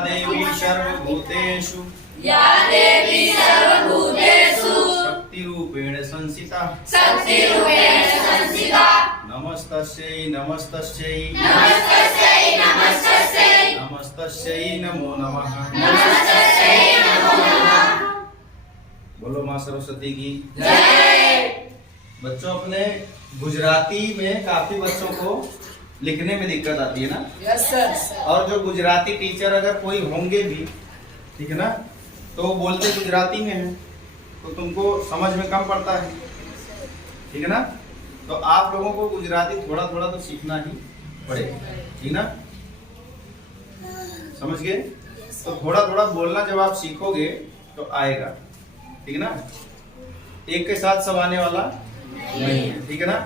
देवी सर्वभूतेषु या देवी सर्वभूतेषु शक्तिरूपेण संस्थिता शक्तिरूपेण संस्थिता नमस्तस्यै नमस्तस्यै नमस्तस्यै नमस्तस्यै नमस्तस्यै नमो नमः। नमस्तस्यै नमो नमः। बोलो माँ सरस्वती की जय। बच्चों, अपने गुजराती में काफी बच्चों को लिखने में दिक्कत आती है ना। Yes sir. और जो गुजराती टीचर अगर कोई होंगे भी, ठीक है ना, तो वो बोलते गुजराती में है तो तुमको समझ में कम पड़ता है, ठीक है ना। तो आप लोगों को गुजराती थोड़ा थोड़ा तो सीखना ही पड़ेगा, ठीक ना, समझ गए। तो थोड़ा थोड़ा बोलना जब आप सीखोगे तो आएगा, ठीक है ना। एक के साथ सब आने वाला नहीं है, ठीक है ना।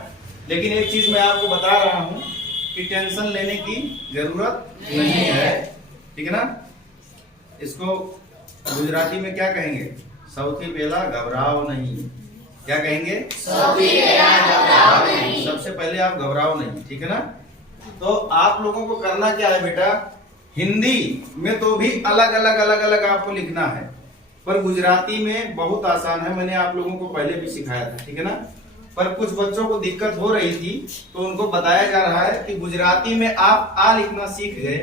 लेकिन एक चीज मैं आपको बता रहा हूं कि टेंशन लेने की जरूरत नहीं है, ठीक है ना। इसको गुजराती में क्या कहेंगे? सौथी पहला घबराओ नहीं। क्या कहेंगे? सौथी पहला घबराओ नहीं। सबसे पहले आप घबराओ नहीं, ठीक है ना। तो आप लोगों को करना क्या है बेटा, हिंदी में तो भी अलग अलग आपको लिखना है, पर गुजराती में बहुत आसान है। मैंने आप लोगों को पहले भी सिखाया था, ठीक है ना। पर कुछ बच्चों को दिक्कत हो रही थी तो उनको बताया जा रहा है कि गुजराती में आप आ लिखना सीख गए।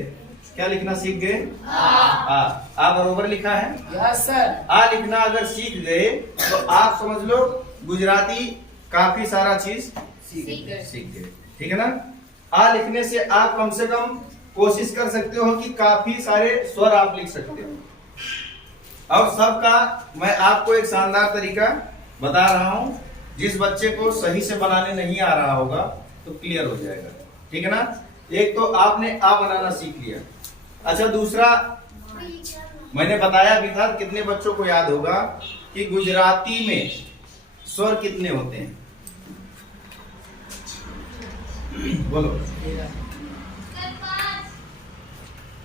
क्या लिखना सीख गए? आ बरोबर लिखा है। Yes sir. आ लिखना अगर सीख गए तो आप समझ लो गुजराती काफी सारा चीज सीख गए, ठीक है ना। आ लिखने से आप कम से कम कोशिश कर सकते हो कि काफी सारे स्वर आप लिख सकते हो। और सबका मैं आपको एक शानदार तरीका बता रहा हूं, जिस बच्चे को सही से बनाने नहीं आ रहा होगा तो क्लियर हो जाएगा, ठीक है ना। एक तो आपने आ बनाना सीख लिया। अच्छा, दूसरा मैंने बताया भी था, कितने बच्चों को याद होगा कि गुजराती में स्वर कितने होते हैं? बोलो।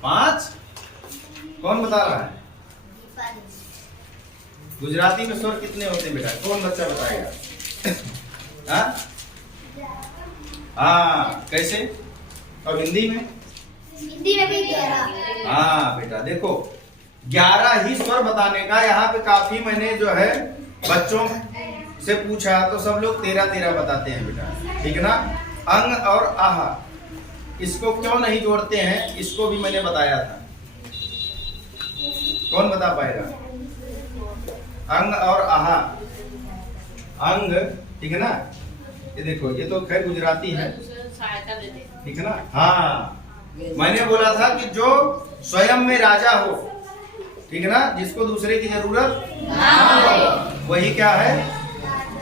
5? कौन बता रहा है? गुजराती में स्वर कितने होते हैं बेटा? कौन बच्चा बताएगा? हाँ, कैसे? और हिंदी में? हिंदी में भी 11। हाँ बेटा, देखो 11 ही स्वर बताने का। यहाँ पे काफी मैंने जो है बच्चों से पूछा तो सब लोग 13 बताते हैं बेटा, ठीक है ना। अंग और आह, इसको क्यों नहीं जोड़ते हैं, इसको भी मैंने बताया था। कौन बता पाएगा? अंग और आह, अंग, ठीक है ना। ये देखो, ये तो खैर गुजराती है, ठीक है ना। हाँ, मैंने बोला था कि जो स्वयं में राजा हो, ठीक है ना, जिसको दूसरे की जरूरत ना हो, वही क्या है?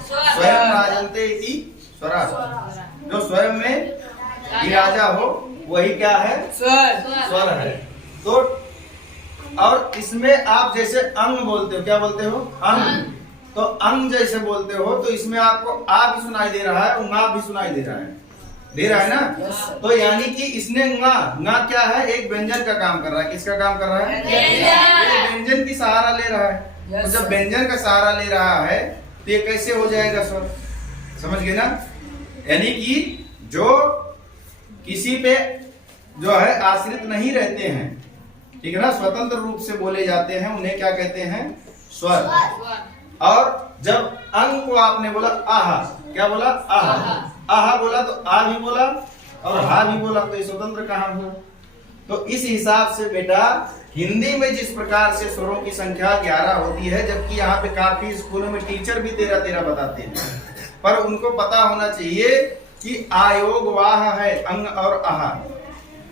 स्वयं राजन्ते इति स्वराज। जो स्वयं में ही राजा हो वही क्या है? स्वर है। तो और इसमें आप जैसे अंग बोलते हो, क्या बोलते हो? अंग। तो अंग जैसे बोलते हो तो इसमें आपको आ भी सुनाई दे रहा है, उंगा भी सुनाई दे रहा है ना। तो यानी कि इसने ंगा क्या है? एक व्यंजन का काम कर रहा है। किसका काम कर रहा है? व्यंजन की सहारा ले रहा है। तो जब व्यंजन का सहारा ले रहा है तो ये कैसे हो जाएगा स्वर? समझ गए ना। यानी कि जो किसी पे जो है आश्रित नहीं रहते हैं, ठीक है ना, स्वतंत्र रूप से बोले जाते हैं, उन्हें क्या कहते हैं? स्वर। और जब अंग को आपने बोला आहा, क्या बोला? आहा। आहा बोला तो आ भी बोला और हा भी बोला, तो ये स्वतंत्र कहाँ हुआ? तो इस हिसाब से बेटा हिंदी में जिस प्रकार से स्वरों की संख्या 11 होती है, जबकि यहाँ पे काफी स्कूलों में टीचर भी 13 बताते हैं, पर उनको पता होना चाहिए कि आयोग वाह है अंग और आहा,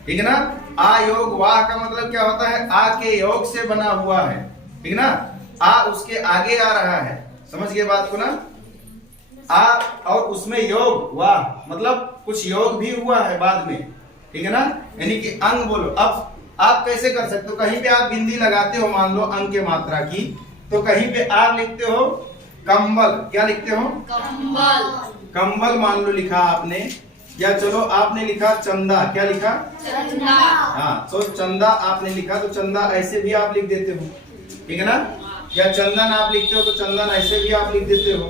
ठीक है ना। आयोग वाह का मतलब क्या होता है? आ के योग से बना हुआ है, ठीक है ना। आ उसके आगे आ रहा है, समझ गए बात को ना। आ और उसमें योग, वाह मतलब कुछ योग भी हुआ है बाद में, ठीक है ना। यानी कि अंग बोलो। अब आप कैसे कर सकते हो? कहीं पे आप बिंदी लगाते हो, मान लो अंग के मात्रा की, तो कहीं पे आप लिखते हो कंबल। क्या लिखते हो? कंबल। कंबल मान लो लिखा आपने, या चलो आपने लिखा चंदा। क्या लिखा? चंदा। हाँ, तो चंदा आपने लिखा तो चंदा ऐसे भी आप लिख देते हो, ठीक है ना। या चंदन आप लिखते हो तो चंदन ऐसे भी आप लिख देते हो,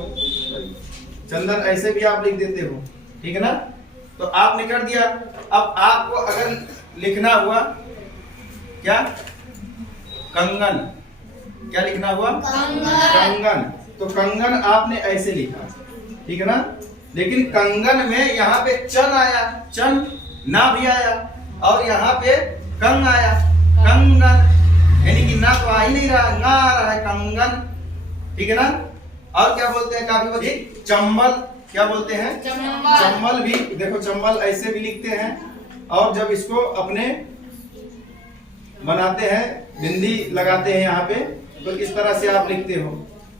चंदन ऐसे भी आप लिख देते हो, ठीक है ना। तो आपने कर दिया। अब आपको अगर लिखना हुआ क्या कंगन, क्या लिखना हुआ? कंगन। कंगन। तो कंगन आपने ऐसे लिखा, ठीक है ना, लेकिन कंगन में यहाँ पे चन आया, चन ना भी आया, और यहाँ पे कंग आया, कंगन, यानी कि ना तो आ ही नहीं रहा, ना आ रहा है, कंगन, ठीक है ना। और क्या बोलते हैं काफी अधिक? चंबल, क्या बोलते हैं? चंबल। चंबल भी देखो, चंबल ऐसे भी लिखते हैं, और जब इसको अपने बनाते हैं, बिंदी लगाते हैं यहाँ पे, तो इस तरह से आप लिखते हो।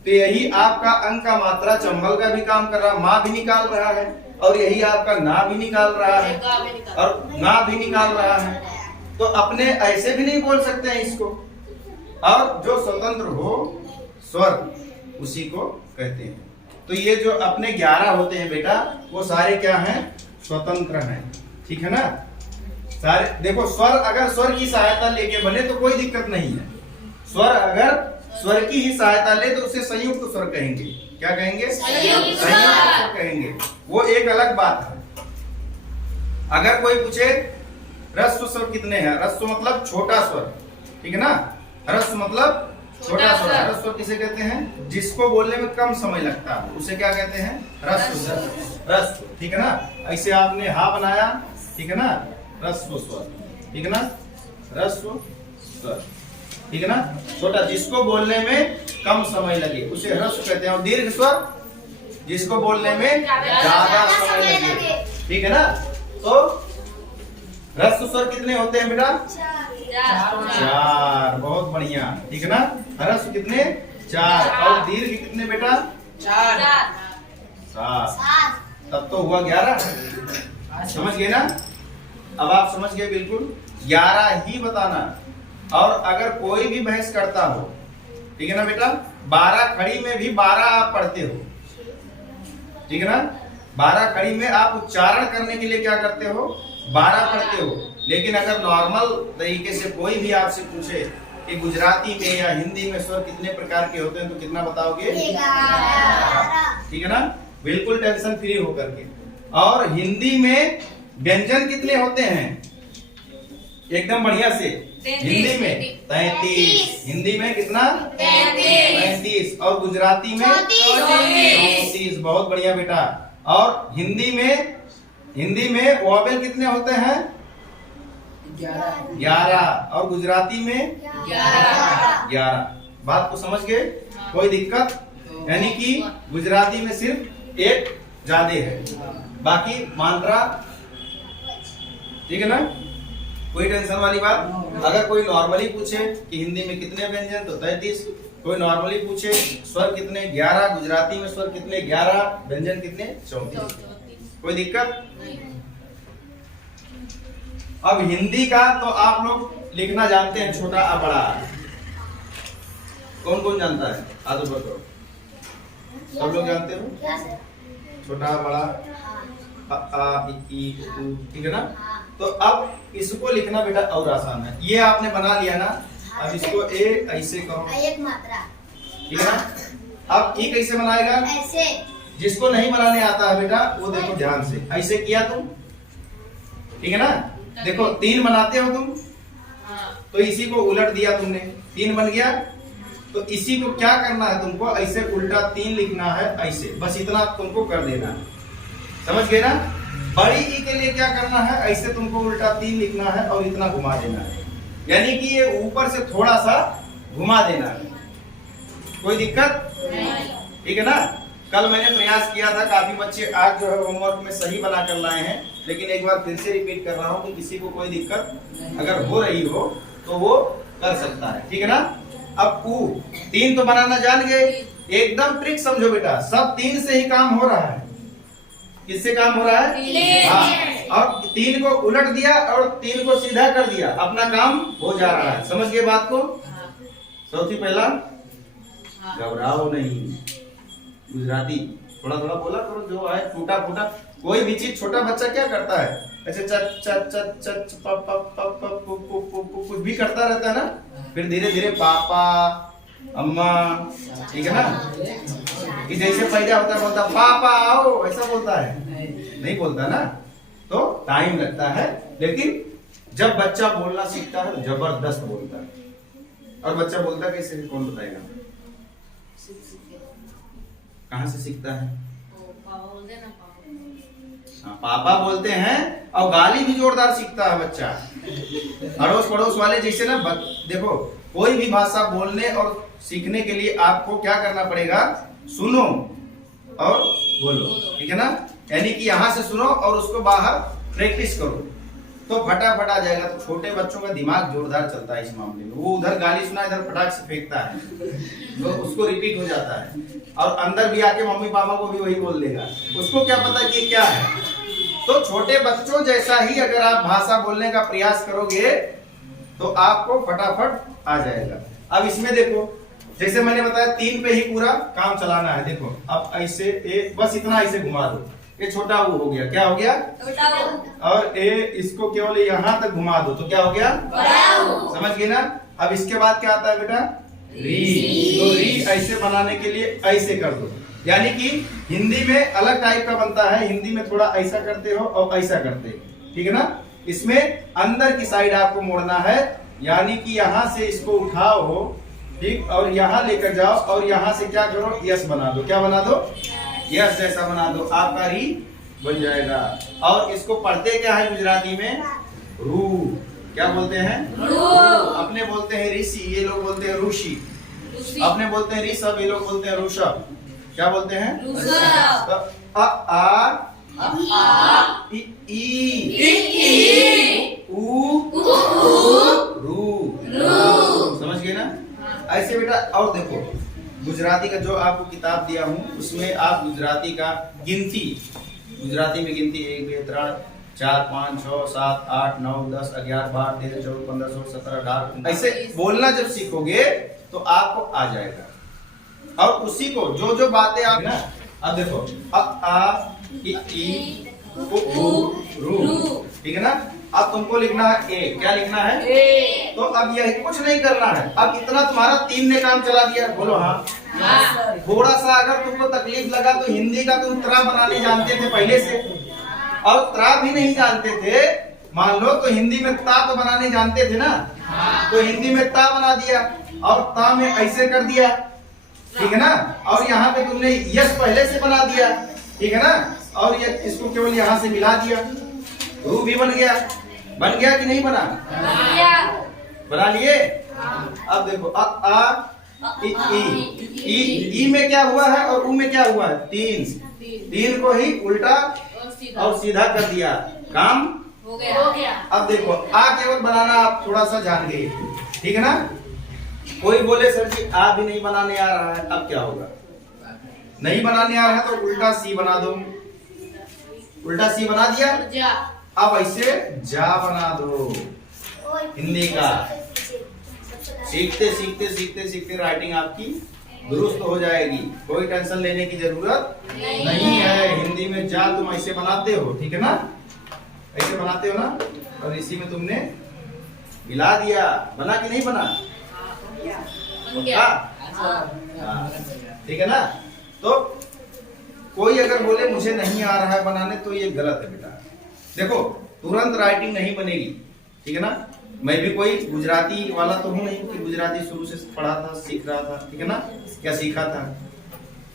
तो यही आपका अंक का मात्रा चंबल का भी काम कर रहा है, माँ भी निकाल रहा है, और यही आपका ना भी निकाल रहा है, और ना भी निकाल रहा है। तो अपने ऐसे भी नहीं बोल सकते हैं इसको। और जो स्वतंत्र हो स्वर, उसी को कहते हैं। तो ये जो अपने 11 होते हैं बेटा, वो सारे क्या हैं? स्वतंत्र हैं, ठीक है ना। सारे देखो, स्वर अगर स्वर की सहायता लेके बने तो कोई दिक्कत नहीं है। स्वर अगर स्वर की ही सहायता ले तो उसे संयुक्त स्वर कहेंगे। क्या कहेंगे? संयुक्त स्वर कहेंगे। वो एक अलग बात है। अगर कोई पूछे ह्रस्व स्वर कितने हैं? ह्रस्व मतलब छोटा स्वर, ठीक है ना। ह्रस्व मतलब छोटा स्वर। ह्रस्व स्वर किसे कहते हैं? जिसको बोलने में कम समय लगता है, उसे क्या कहते हैं? ह्रस्व स्वर। ह्रस्व, ठीक है ना। ऐसे आपने हा बनाया, ठीक है ना, ह्रस्व स्वर, ठीक है ना, ह्रस्व स्वर, ठीक है ना। छोटा, जिसको बोलने में कम समय लगे उसे ह्रस्व कहते हैं। और दीर्घ स्वर, जिसको बोलने में ज्यादा समय लगे, ठीक है ना। तो ह्रस्व स्वर कितने होते हैं बेटा? 4। बहुत बढ़िया, ठीक है ना। ह्रस्व कितने? 4। और दीर्घ कितने बेटा? 7। तब तो हुआ 11। समझ गए ना? अब आप समझ गए बिल्कुल। 11 ही बताना। और अगर कोई भी बहस करता हो, ठीक है ना बेटा, 12 खड़ी में भी 12 आप पढ़ते हो, ठीक है ना। 12 खड़ी में आप उच्चारण करने के लिए क्या करते हो? 12 पढ़ते हो। लेकिन अगर नॉर्मल तरीके से कोई भी आपसे पूछे कि गुजराती में या हिंदी में स्वर कितने प्रकार के होते हैं, तो कितना बताओगे? 11, ठीक है ना। बिल्कुल टेंशन फ्री होकर के। और हिंदी में व्यंजन कितने होते हैं? एकदम बढ़िया से। हिंदी में 33। हिंदी में कितना? 33। और गुजराती में 34। बहुत बढ़िया बेटा। और हिंदी में वोवेल कितने होते हैं? 11। और गुजराती में 11। बात को समझ गए? कोई दिक्कत? यानी कि गुजराती में सिर्फ एक ज्यादा है, बाकी मात्रा, ठीक है ना। कोई टेंशन वाली बात। अगर कोई नॉर्मली पूछे कि हिंदी में कितने व्यंजन, तो 33। कोई नॉर्मली पूछे स्वर कितने? 11। गुजराती में स्वर कितने? 11। व्यंजन कितने? 34। कोई दिक्कत? अब हिंदी का तो आप लोग लिखना जानते हैं, छोटा आ बड़ा। कौन कौन जानता है? आदो बताओ। सब लोग जानते हो? छोटा बड़ा, आ, ई, उ, ठीक है ना। तो अब इसको लिखना बेटा और आसान है। ये आपने बना लिया ना, अब इसको ए ऐसे करो, एक मात्रा, ठीक है ना। अब ई कैसे बनाएगा? ऐसे। जिसको नहीं बनाने आता है बेटा, वो देखो ध्यान से, ऐसे किया तुम, ठीक है ना। देखो 3 बनाते हो तुम, तो इसी को उलट दिया तुमने, 3 बन गया। तो इसी को क्या करना है तुमको? ऐसे उल्टा 3 लिखना है, ऐसे, बस इतना तुमको कर देना है। समझ गए ना। बड़ी ई के लिए क्या करना है? ऐसे तुमको उल्टा 3 लिखना है और इतना घुमा देना है, यानी कि ये ऊपर से थोड़ा सा घुमा देना है। कोई दिक्कत? ठीक है ना। कल मैंने प्रयास किया था, काफी बच्चे आज जो है होमवर्क में सही बना कर लाए हैं, लेकिन एक बार फिर से रिपीट कर रहा हूँ कि किसी को कोई दिक्कत अगर हो रही हो तो वो कर सकता है, ठीक है ना। अब ऊ 3 तो बनाना जान गए, एकदम ट्रिक समझो बेटा, सब 3 से ही काम हो रहा है। किससे काम हो रहा है? हाँ। और 3 को उलट दिया और 3 को सीधा कर दिया, अपना काम हो जा रहा है। समझ गए बात को? सबसे पहला घबराओ नहीं, गुजराती थोड़ा थोड़ा बोला करो, जो है टूटा फूटा कोई भी चीज। छोटा बच्चा क्या करता है? अच्छा चच चच चच चच पप पप पप पप कुछ भी करता रहता है ना, फिर धीरे धीरे पापा अम्मा, ठीक है ना। कि जैसे पैदा होता है बोलता पापा आओ, ऐसा बोलता है? नहीं बोलता ना, तो टाइम लगता है। लेकिन जब बच्चा बोलना सीखता है तो जबरदस्त बोलता है, और बच्चा बोलता कैसे है, कौन बताएगा? कहाँ से सीखता है? हाँ, पापा बोलते हैं और गाली भी जोरदार सीखता है बच्चा। अड़ोस पड़ोस वाले जैसे ना देखो, कोई भी भाषा बोलने और सीखने के लिए आपको क्या करना पड़ेगा? सुनो और बोलो, ठीक है ना? यानी कि यहाँ से सुनो और उसको बाहर प्रैक्टिस करो तो फटाफट आ जाएगा। तो छोटे बच्चों का दिमाग जोरदार चलता है इस मामले में। वो उधर गाली सुना, इधर फटाक से फेंकता है, तो उसको रिपीट हो जाता है और अंदर भी आके मम्मी पापा को भी वही बोल देगा। उसको क्या पता कि क्या है। तो छोटे बच्चों जैसा ही अगर आप भाषा बोलने का प्रयास करोगे तो आपको फटाफट आ जाएगा। अब इसमें देखो, जैसे मैंने बताया 3 पे ही पूरा काम चलाना है। देखो अब ऐसे बस इतना ऐसे घुमा दो, ये छोटा वो हो गया, क्या हो गया? छोटा वो। और इसको केवल यहाँ तक घुमा दो तो क्या हो गया? बड़ा वो। समझ गए ना? अब इसके बाद क्या आता है बेटा? री। तो री ऐसे बनाने के लिए ऐसे कर दो, यानी कि हिंदी में अलग टाइप का बनता है। हिंदी में थोड़ा ऐसा करते हो और ऐसा करते हो, ठीक है ना? इसमें अंदर की साइड आपको मोड़ना है, यानी कि यहाँ से इसको उठाओ, ठीक, और यहाँ लेकर जाओ और यहाँ से क्या करो? यस बना दो। क्या बना दो? यस जैसा बना दो, आपका री बन जाएगा। और इसको पढ़ते क्या है गुजराती में? रू। क्या बोलते हैं? रू। अपने बोलते हैं ऋषि, ये लोग बोलते हैं ऋषि। अपने बोलते हैं ऋषभ, ये लोग बोलते हैं ऋषभ। क्या बोलते हैं? ऋषभ। तो अ आ इ ई उ रू। समझ गए ना? ऐसे बेटा। और देखो गुजराती का जो आपको किताब दिया हूँ उसमें आप गुजराती का गिनती, गुजराती में गिनती 1 2 3 4 5 6 7 8 9 10 11 12 13 14 15 16 17 18 ऐसे बोलना जब सीखोगे तो आपको आ जाएगा। और उसी को जो जो बातें आप ना, अब देखो अ आ इ उ रू, ठीक है ना? अब तुमको लिखना है ए। क्या लिखना है? ए। तो अब यही कुछ नहीं करना है। अब इतना तुम्हारा 3 ने काम चला दिया। बोलो हाँ। थोड़ा सा अगर तुमको तकलीफ लगा तो हिंदी का तुम त्रा बनाने जानते थे पहले से, और त्रा भी नहीं जानते थे मान लो, तो हिंदी में ता तो बनाने जानते थे ना, तो हिंदी में ता बना दिया और ता में ऐसे कर दिया, ठीक है ना? और यहाँ पे तुमने यस पहले से बना दिया, ठीक है ना? और ये इसको केवल यहाँ से मिला दिया, रू भी बन गया। बन गया कि नहीं बना? बना लिए? अब देखो अ आ ई में क्या हुआ है और ऊ में क्या हुआ है? 3 को ही उल्टा और सीधा कर दिया, काम हो गया। अब देखो आ केवल बनाना आप थोड़ा सा जान गए, ठीक है ना? कोई बोले सर जी आ भी नहीं बनाने आ रहा है, अब क्या होगा? नहीं बनाने आ रहा है तो उल्टा सी बना दो। उल्टा सी बना दिया, अब ऐसे जा बना दो। हिंदी का सीखते सीखते सीखते सीखते राइटिंग आपकी दुरुस्त हो जाएगी, कोई टेंशन लेने की जरूरत नहीं है। हिंदी में जा तुम ऐसे बनाते हो, ठीक है ना? ऐसे बनाते हो ना, और इसी में तुमने मिला दिया। बना कि नहीं बना? ठीक है ना? तो कोई अगर बोले मुझे नहीं आ रहा है बनाने तो ये गलत है बेटा। देखो तुरंत राइटिंग नहीं बनेगी, ठीक है ना? मैं भी कोई गुजराती वाला तो हूँ नहीं कि गुजराती शुरू से पढ़ा था, सीख रहा था, ठीक है ना? क्या सीखा था?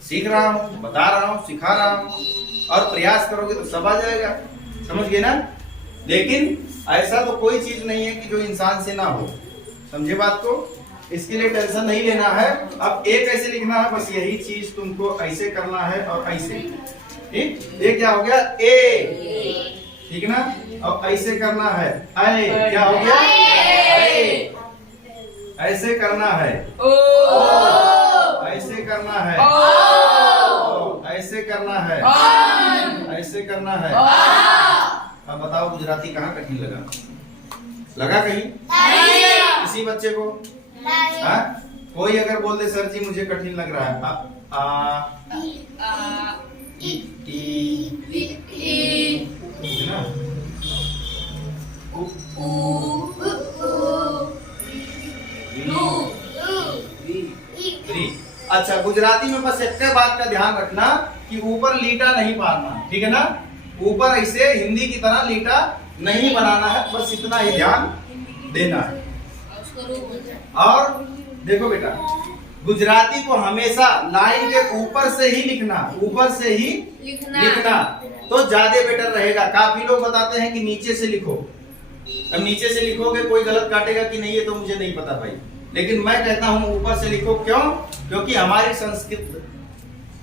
सीख रहा हूँ, बता रहा हूँ, सिखा रहा हूँ, और प्रयास करोगे तो सब आ जाएगा। समझ गए ना? लेकिन ऐसा तो कोई चीज नहीं है कि जो इंसान से ना हो। समझे बात को? इसके लिए टेंशन नहीं लेना है। अब ए कैसे लिखना है, बस यही चीज तुमको ऐसे करना है और ऐसे, ठीक? ये क्या हो गया? ए, ठीक है ना? अब ऐसे करना है ऐ, क्या हो गया? ऐ। ऐसे करना है ओ। ऐसे करना है ओ। ऐसे करना है ऐसे करना है। अब बताओ गुजराती कहाँ कठिन लगा? लगा कहीं? किसी बच्चे को? हाँ? कोई अगर बोल दे सर जी मुझे कठिन लग रहा है, है ना? अच्छा गुजराती में बस एक बात का ध्यान रखना कि ऊपर लीटा नहीं मारना, ठीक है ना? ऊपर ऐसे हिंदी की तरह लीटा नहीं बनाना है, बस इतना ही ध्यान देना है। और देखो बेटा, गुजराती को हमेशा लाइन के ऊपर से ही लिखना, ऊपर से ही लिखना तो ज्यादा बेटर रहेगा। काफी लोग बताते हैं कि नीचे से लिखो। अब नीचे से लिखोगे कोई गलत काटेगा कि नहीं, ये तो मुझे नहीं पता भाई, लेकिन मैं कहता हूं ऊपर से लिखो। क्यों? क्योंकि हमारी संस्कृत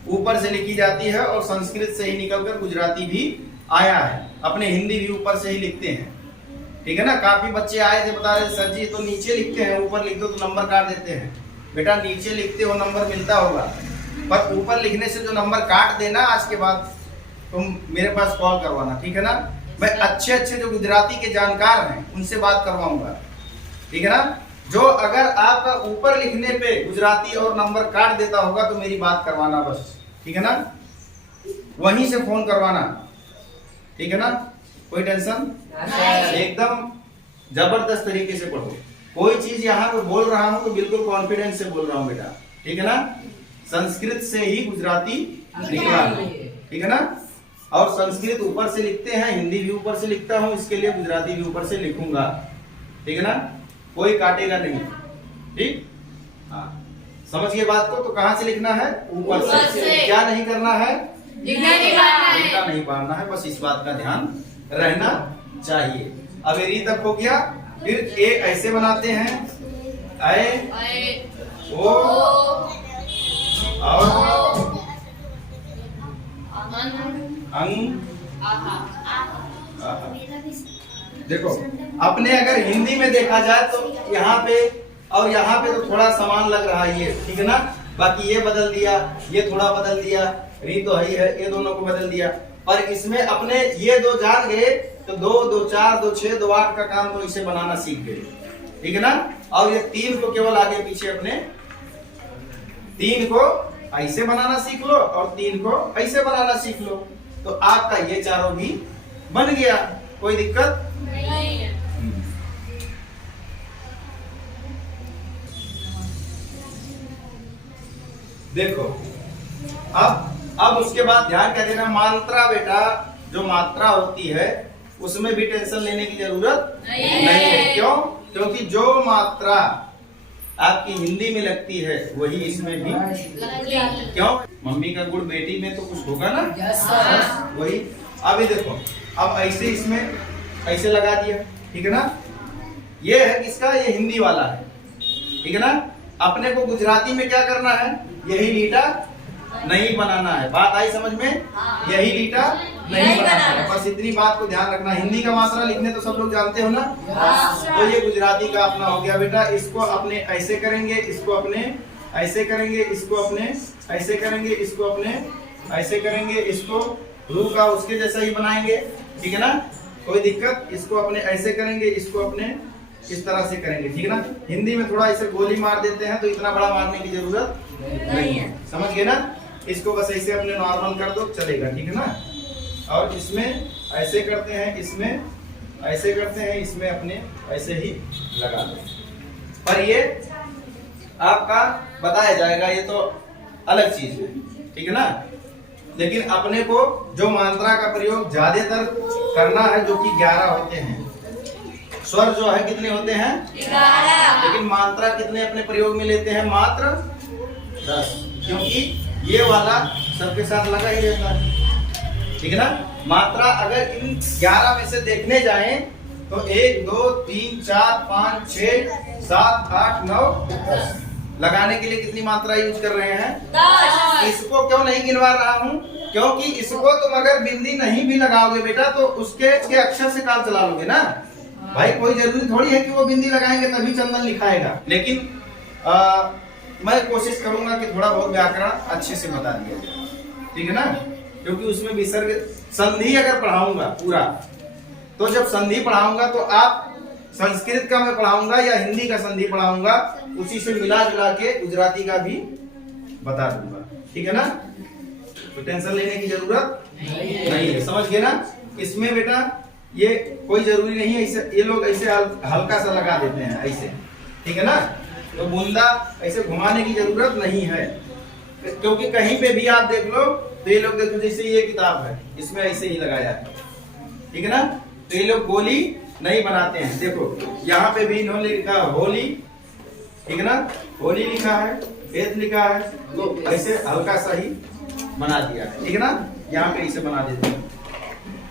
ऊपर से लिखी जाती है और संस्कृत से ही निकलकर गुजराती भी आया है। अपने हिंदी भी ऊपर से ही लिखते हैं, ठीक है ना। काफी बच्चे आए थे बता रहे सर जी तो नीचे लिखते हैं, ऊपर लिख दो तो नंबर काट देते हैं। बेटा नीचे लिखते हो नंबर मिलता होगा, पर ऊपर लिखने से जो नंबर काट देना आज के बाद तुम मेरे पास कॉल करवाना, ठीक है ना। मैं अच्छे अच्छे जो गुजराती के जानकार हैं उनसे बात करवाऊंगा, ठीक है ना। जो अगर आपका ऊपर लिखने पे गुजराती और नंबर काट देता होगा तो मेरी बात करवाना बस, ठीक है ना। वहीं से फोन करवाना, ठीक है ना। कोई टेंशन, एकदम जबरदस्त तरीके से पढ़ो। कोई चीज यहाँ पे बोल रहा हूँ तो बिल्कुल कॉन्फिडेंस से बोल रहा हूँ बेटा, ठीक है ना। संस्कृत से ही गुजराती निकला, ठीक है ना। और संस्कृत ऊपर से लिखते हैं, हिंदी भी ऊपर से लिखता हूँ, इसके लिए गुजराती भी ऊपर से लिखूंगा, ठीक है ना। कोई काटेगा नहीं, ठीक। हाँ समझ गए बात को। तो कहाँ से लिखना है? ऊपर से। क्या नहीं करना है? लिखना नहीं पाना है, बस इस बात का ध्यान रहना चाहिए। अब ये री तक हो गया। फिर ए ऐसे बनाते हैं, ए ओ और अंग। देखो अपने अगर हिंदी में देखा जाए तो यहाँ पे और यहाँ पे तो थोड़ा समान लग रहा है ये, ठीक है ना। बाकी ये बदल दिया, ये थोड़ा बदल दिया, री तो है, ये दोनों को बदल दिया। पर इसमें अपने ये दो जान गए तो 2 2 4 2 6 2 8 का काम तो इसे बनाना सीख गए, ठीक है ना। और ये 3 को केवल आगे पीछे अपने 3 को ऐसे बनाना सीख लो और 3 को ऐसे बनाना सीख लो, तो आपका ये चारों भी बन गया। कोई दिक्कत नहीं है। देखो अब उसके बाद ध्यान क्या देना, मात्रा बेटा जो मात्रा होती है उसमें भी टेंशन लेने की जरूरत नहीं है। क्यों? क्योंकि जो मात्रा आपकी हिंदी में लगती है वही इसमें भी। क्यों? मम्मी का गुड़ बेटी में तो कुछ होगा ना। वही। अभी देखो, अब ऐसे इसमें ऐसे लगा दिया, ठीक है ना। ये है किसका? ये हिंदी वाला है, ठीक है ना। अपने को गुजराती में क्या करना है? यही लीटा नहीं बनाना है। बात आई समझ में? यही लीटा नहीं बनाना है। बस इतनी बात को ध्यान रखना। हिंदी का मात्रा लिखने तो सब लोग जानते हो ना। तो ये गुजराती का अपना हो गया बेटा। इसको अपने ऐसे करेंगे, इसको अपने ऐसे करेंगे, इसको अपने ऐसे करेंगे, इसको अपने ऐसे करेंगे, इसको रू का उसके जैसा ही बनाएंगे, ठीक है ना। कोई दिक्कत? इसको अपने ऐसे करेंगे, इसको अपने इस तरह से करेंगे, ठीक है ना। हिंदी में थोड़ा ऐसे गोली मार देते हैं तो इतना बड़ा मारने की जरूरत नहीं है, समझ गए ना। इसको बस ऐसे अपने नॉर्मल कर दो, चलेगा, ठीक है ना। और इसमें ऐसे करते हैं, इसमें ऐसे करते हैं, इसमें अपने ऐसे ही लगा दो। पर ये आपका बताया जाएगा, ये तो अलग चीज है, ठीक है ना। लेकिन अपने को जो मात्रा का प्रयोग ज्यादातर करना है, जो कि 11 होते हैं। स्वर जो है कितने होते हैं? 11। लेकिन मात्रा कितने अपने प्रयोग में लेते हैं? मात्र 10, क्योंकि ये वाला सबके साथ लगा ही रहता है, ठीक है ना। मात्रा अगर इन 11 में से देखने जाएं तो 1 2 3 4 5 6 7 8 9 10 लगाने के लिए कितनी मात्रा यूज कर रहे हैं? 10। इसको क्यों नहीं गिनवा रहा हूँ? क्योंकि इसको तुम अगर बिंदी नहीं भी लगाओगे बेटा तो उसके अक्षर से काम चला लोगे ना भाई। कोई जरूरी थोड़ी है कि वो बिंदी लगाएंगे तभी चंदन लिखाएगा। लेकिन मैं कोशिश करूंगा कि थोड़ा बहुत व्याकरण अच्छे से बता दिया जाए, ठीक है ना। क्योंकि उसमें विसर्ग संधि अगर पढ़ाऊंगा पूरा, तो जब संधि पढ़ाऊंगा तो आप संस्कृत का मैं पढ़ाऊंगा या हिंदी का संधि पढ़ाऊंगा, उसी से मिला जुला के गुजराती का भी बता दूंगा, ठीक है ना। तो टेंशन लेने की जरूरत नहीं है, समझ गए ना। इसमें बेटा ये कोई जरूरी नहीं है, इसे ये लोग ऐसे हल्का सा लगा देते हैं ऐसे, ठीक है ना। तो बूंदा ऐसे घुमाने की जरूरत नहीं है, क्योंकि कहीं पे भी आप देख लो तो ये लोग देखो, जैसे ये किताब है इसमें ऐसे ही लगाया है, ठीक है ना। तो ये लोग गोली नहीं बनाते हैं। देखो यहाँ पे भी इन्होंने लिखा होली, ठीक है ना। होली लिखा है, एथ लिखा है, तो ऐसे हल्का सा ही बना दिया है, ठीक है ना। यहाँ पे इसे बना देते हैं,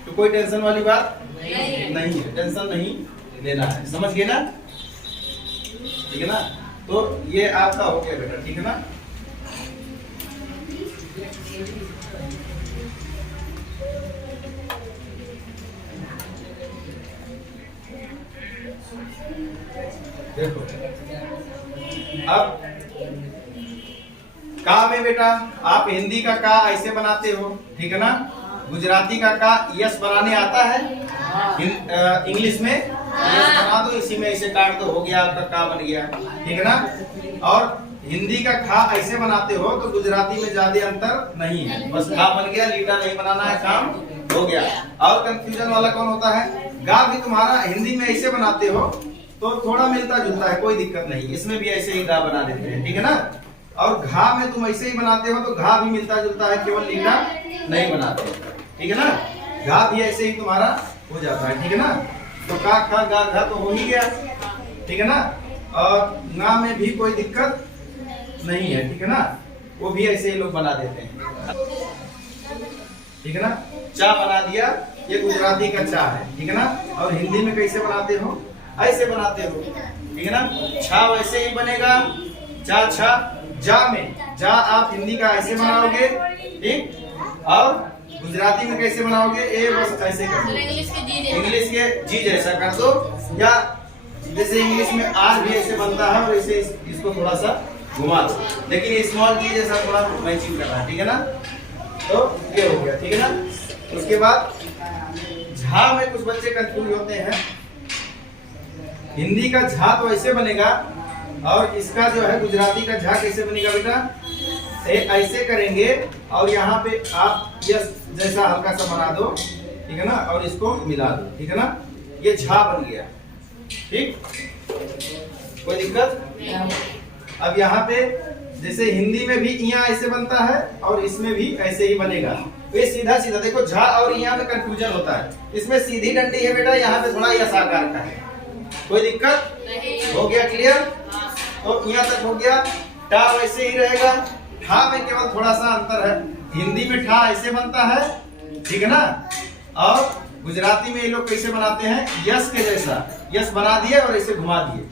तो कोई टेंशन वाली बात नहीं है, टेंशन नहीं लेना है, समझ गए ना, ठीक है ना। तो ये आपका हो गया बेटा, ठीक है ना। देखो अब का में बेटा आप हिंदी का का ऐसे बनाते हो, ठीक है ना। गुजराती का का यस बनाने आता है, इंग्लिश में यस बना दो, इसी में ऐसे काट दो, हो गया आपका का बन गया, ठीक है ना। और हिंदी का खा ऐसे बनाते हो तो गुजराती में ज्यादा अंतर नहीं है, बस खा बन गया, लीटा नहीं बनाना है, काम हो गया। और कंफ्यूजन वाला कौन होता है, गा भी तुम्हारा हिंदी में ऐसे बनाते हो तो थोड़ा मिलता जुलता है, कोई दिक्कत नहीं, इसमें भी ऐसे ही गा बना देते हैं, ठीक है ना। और घा में तुम ऐसे ही बनाते हो तो घा भी मिलता जुलता है, केवल लीटा नहीं बनाते, ठीक है ना। घा भी ऐसे ही तुम्हारा हो जाता है, ठीक है ना। तो का खा गा घा तो हो ही गया, ठीक है ना। और ना में भी कोई दिक्कत नहीं है, ठीक है ना, वो भी ऐसे ही लोग बना देते हैं, ठीक है ना। चा बना दिया, ये गुजराती का चा है, ठीक है ना। और हिंदी में कैसे बनाते हो, ऐसे बनाते हो, ठीक है ना। छा वैसे ही बनेगा, चा छा। जा में जा आप हिंदी का ऐसे बनाओगे, ठीक। और गुजराती में कैसे बनाओगे, ए बस ऐसे कर दो, इंग्लिश के जी जैसा कर दो, या जैसे इंग्लिश में आर भी ऐसे बनता है और ऐसे इसको थोड़ा सा घुमा दो, लेकिन स्मॉल जी जैसा थोड़ा मैचिंग करना है, ठीक है ना। तो ये हो गया, ठीक है ना। उसके बाद झा में कुछ बच्चे कंफ्यूज होते हैं, हिंदी का झा तो ऐसे बनेगा, और इसका जो है गुजराती का झा कैसे बनेगा बेटा, ऐसे करेंगे और यहाँ पे आप यस जैसा हल्का सा बना दो, ठीक है ना, और इसको मिला दो, ठीक है ना। ये झा बन गया, ठीक, कोई दिक्कत। अब यहाँ पे जैसे हिंदी में भी इया ऐसे बनता है और इसमें भी ऐसे ही बनेगा, तो ये सीधा सीधा देखो, झा और इया में कंफ्यूजन होता है, इसमें सीधी डंडी है बेटा, यहाँ पे थोड़ा यस आकार का है, कोई दिक्कत, हो गया क्लियर। तो यहाँ तक हो गया। टा वैसे ही रहेगा, ठा में केवल थोड़ा सा अंतर है, हिंदी में ठा ऐसे बनता है, ठीक है ना। और गुजराती में ये लोग कैसे बनाते हैं, यस के जैसा, यस बना दिए और ऐसे घुमा दिए,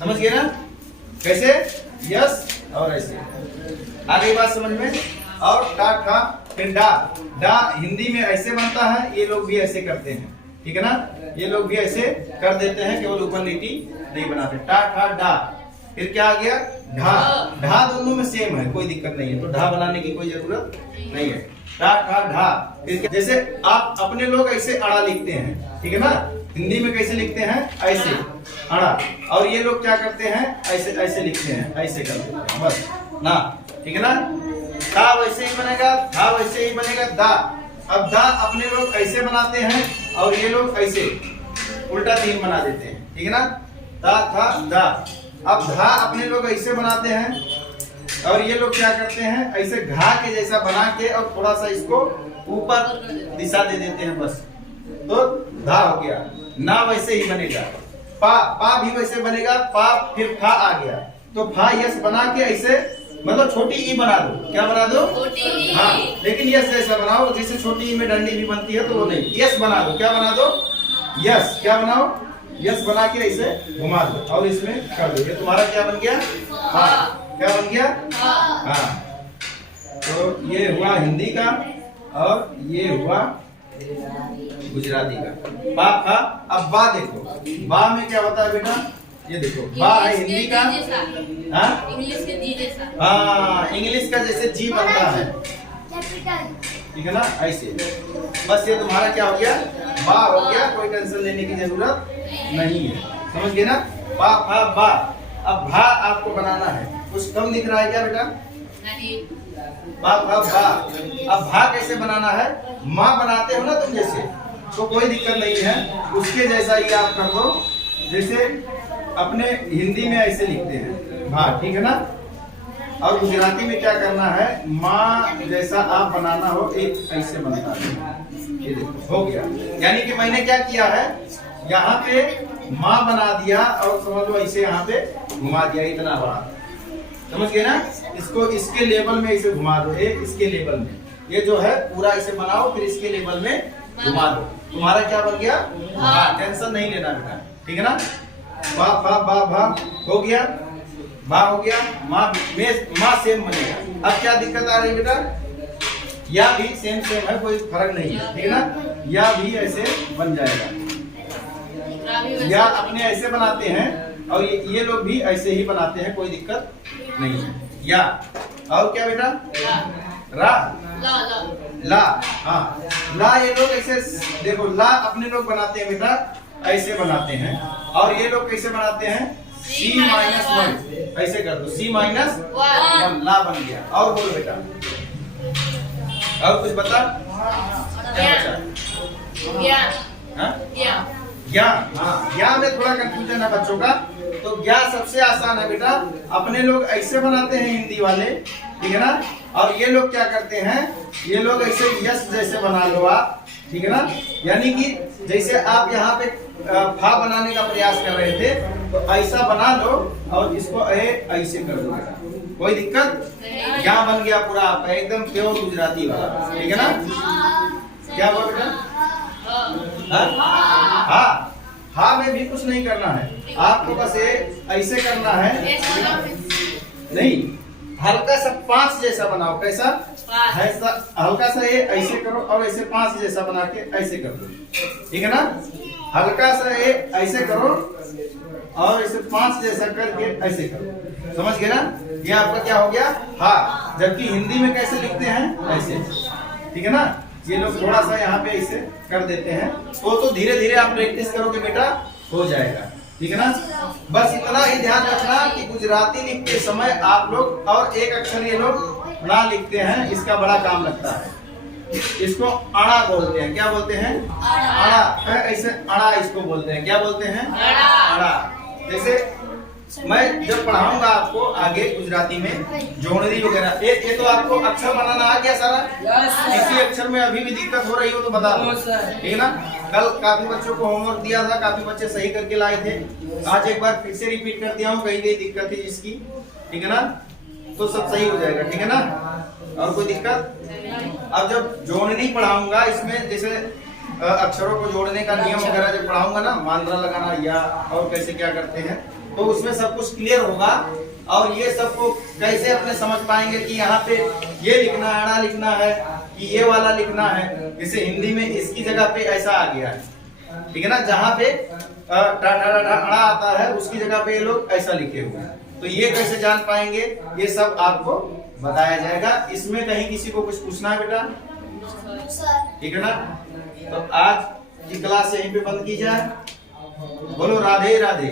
समझ गए ना, कैसे यस और ऐसे, आ गई बात समझ में। और टा ठा फिर डा, डा हिंदी में ऐसे बनता है, ये लोग भी ऐसे करते हैं, ठीक है ना, ये लोग भी ऐसे कर देते हैं, केवल ऊपर लिट्टी नहीं बनाते। टा ठा डा, फिर क्या आ गया, ढा, ढा दोनों में सेम है, कोई दिक्कत नहीं है, तो ढा बनाने की कोई जरूरत नहीं है। टा ठा ढा, फिर जैसे आप अपने लोग ऐसे अड़ा लिखते हैं, ठीक है ना, हिंदी में कैसे लिखते हैं, ऐसे अड़ा, और ये लोग क्या करते हैं, ऐसे ऐसे लिखते हैं, ऐसे कर देते हैं बस ना, ठीक है ना। ता वैसे ही बनेगा, था वैसे ही बनेगा, दा। अब दा अपने लोग ऐसे बनाते हैं और ये लोग ऐसे उल्टा तीन बना देते हैं, ठीक है ना। ता था दा। अब धा अपने लोग ऐसे बनाते हैं और ये लोग क्या करते हैं, ऐसे घा के जैसा बना के और थोड़ा सा इसको ऊपर दिशा दे देते हैं, बस, तो धा हो गया। ना वैसे ही बनेगा, पा, पा भी वैसे बनेगा, पा फिर फा आ गया, तो फा यस बना के ऐसे, मतलब छोटी ई बना दो, क्या बना दो, हाँ, लेकिन यस जैसा बनाओ, जैसे छोटी ई में डंडी भी बनती है तो वो नहीं, यस बना दो, क्या बना दो, यस, क्या बनाओ, यस बना के ऐसे घुमा दो और इसमें कर दो, ये तुम्हारा क्या बन गया, हाँ, क्या बन गया, हाँ। तो ये हुआ हिंदी का और ये हुआ गुजराती का। बा फा। अब बा देखो, बा में क्या होता है बेटा, ये देखो, बा है हिंदी का, हाँ, इंग्लिश के जी जैसा, हाँ, इंग्लिश का जैसे जी बनता है, ठीक है ना, ऐसे, बस ये तुम्हारा क्या हो गया, बा हो गया, कोई टेंशन लेने की जरूरत नहीं है, समझ गए ना। बा फा बा। अब भा आपको बनाना है, कुछ कम दिख रहा है क्या बेटा, नहीं, बा फा बा। अब भा कैसे बनाना है, माँ बनाते हो ना तुम जैसे, तो कोई दिक्कत नहीं है, उसके जैसा ही आप कर दो, जैसे अपने हिंदी में ऐसे लिखते हैं भा, ठीक है ना। और गुजराती में क्या करना है, माँ जैसा आप बनाना हो, एक ऐसे बनता है, ये देखो हो गया। यानी कि मैंने क्या किया है, यहाँ पे माँ बना दिया और समझ लो ऐसे यहाँ पे घुमा दिया इतना बड़ा, समझ गए ना। इसको इसके लेवल में इसे घुमा दो, ये इसके लेवल में, ये जो है पूरा इसे बनाओ, फिर इसके लेवल में घुमा दो, तुम्हारा क्या बन गया हाँ। टेंशन नहीं लेना बेटा, ठीक है ना। बा बा बा बा हो गया, बा हो गया, माँ सेम बनेगा। अब क्या दिक्कत आ रही है बेटा, या भी सेम है, कोई फर्क नहीं है, ठीक है ना। या भी ऐसे बन जाएगा, या अपने ऐसे बनाते हैं और ये लोग भी ऐसे ही बनाते हैं, कोई दिक्कत नहीं है। या और क्या बेटा, रा ला, हाँ ला, ये लोग ऐसे देखो, ला अपने लोग बनाते हैं बेटा, ऐसे बनाते हैं, और ये लोग कैसे बनाते हैं, C-1 ऐसे कर दो, C-1 ला बन गया। और बोलो बेटा, और कुछ बता, ज्ञान, हाँ ज्ञान में थोड़ा कंफ्यूजन है बच्चों का, तो ज्ञान सबसे आसान है बेटा, अपने लोग ऐसे बनाते हैं हिंदी वाले, ठीक है ना। और ये लोग क्या करते हैं, ये लोग ऐसे यस जैसे बना लो आप, ठीक है ना। यानी कि जैसे आप यहाँ पे फा बनाने का प्रयास कर रहे थे, तो ऐसा बना लो और इसको ऐसे कर दो बेटा, कोई दिक्कत। क्या बन गया पूरा आपका एकदम प्योर गुजराती वाला, ठीक है ना। क्या बोल बेटा, हाँ हाँ में भी कुछ नहीं करना है आपको, बस ये ऐसे करना है, नहीं हल्का सा 5 जैसा बनाओ, कैसा ऐसा हल्का सा ये ऐसे करो और ऐसे 5 जैसा बना के ऐसे कर दो, ठीक है ना। हल्का सा ये ऐसे करो और ऐसे 5 जैसा करके ऐसे करो, समझ गए ना। ये आपका क्या हो गया हाँ, जबकि हिंदी में कैसे लिखते हैं ऐसे, ठीक है ना। ये लोग थोड़ा सा यहाँ पे ऐसे कर देते हैं, तो धीरे धीरे आप प्रैक्टिस करोगे बेटा, हो जाएगा, ठीक है ना। बस इतना ही ध्यान रखना कि गुजराती लिखते समय आप लोग और एक अक्षर ये लोग ना लिखते हैं, इसका बड़ा काम लगता है। इसको अड़ा बोलते हैं, क्या बोलते हैं अड़ा, ऐसे अड़ा इसको बोलते हैं, क्या बोलते हैं अड़ा। जैसे मैं जब पढ़ाऊंगा आपको आगे गुजराती में जोड़नी वगैरह, ये तो आपको अक्षर बनाना आ गया सारा। किसी अक्षर में अभी भी दिक्कत हो रही हो तो बता दो, ठीक है ना। कल काफी बच्चों को होमवर्क दिया था, काफी बच्चे सही करके लाए थे, आज एक बार फिर से रिपीट कर दिया हूँ, कहीं कहीं दिक्कत थी जिसकी, ठीक है ना। तो सब सही हो जाएगा, ठीक है ना। और कोई दिक्कत, अब जब जोड़नी पढ़ाऊंगा इसमें, जैसे अक्षरों को जोड़ने का नियम वगैरह जब पढ़ाऊंगा ना, मात्रा लगाना या और कैसे क्या करते हैं, तो उसमें सब कुछ क्लियर होगा। और ये सबको कैसे अपने समझ पाएंगे कि यहाँ पे ये लिखना है, अड़ा लिखना है, कि ये वाला लिखना है। जैसे हिंदी में इसकी जगह पे ऐसा आ गया है, ठीक है ना, जहाँ पे अड़ा आता है उसकी जगह पे ये लोग ऐसा लिखे हुए हैं, तो ये कैसे जान पाएंगे, ये सब आपको बताया जाएगा। इसमें कहीं किसी को कुछ पूछना है बेटा, ठीक है ना। तो आज की क्लास यहीं पे बंद की जाए, बोलो राधे राधे।